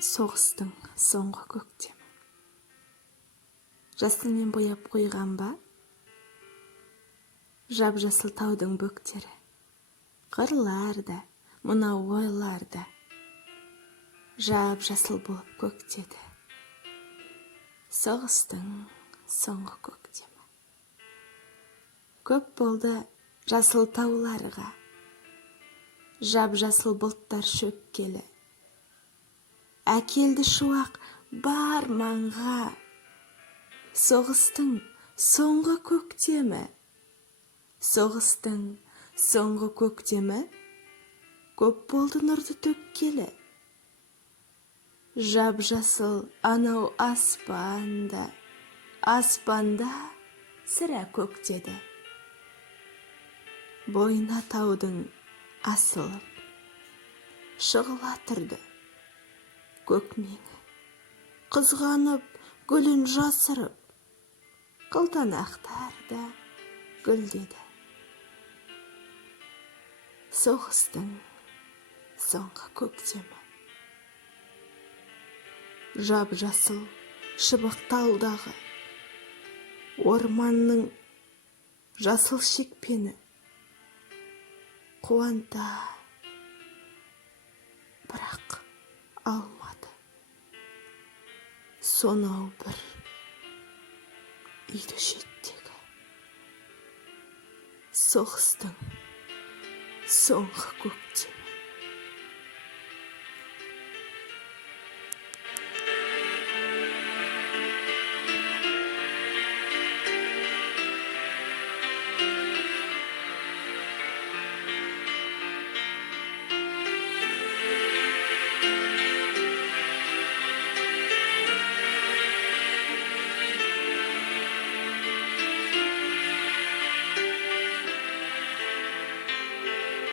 Соғыстың соңғы көктемі. Жасылмен бояп қойған ба? Жап-жасыл таудың бөктері. Қырлар да, мынау ойлар да жап-жасыл болып көктеді. Соғыстың соңғы көктемі. Көп болды жасыл тауларға, жап-жасыл бұлттар шөккелі. Әкелді шуақ бар маңға, соғыстың соңғы көктемі. Соғыстың соңғы көктемі, көп болды нұрды төккелі. Жап-жасыл анау аспанда, аспанда сірә көктеді. Бойына таудың асылып, шығыла тұрды. Көкмеңі қызғанып, гүлін жасырып, қылтанақтар да гүлдеді. Соғыстың соңғы көктемі. Жап-жасыл шыбық талдағы, орманның жасыл шекпені қуанта, бірақ алмады. Сонау бір үйді шеттегі соғыстың соңғы көктемі.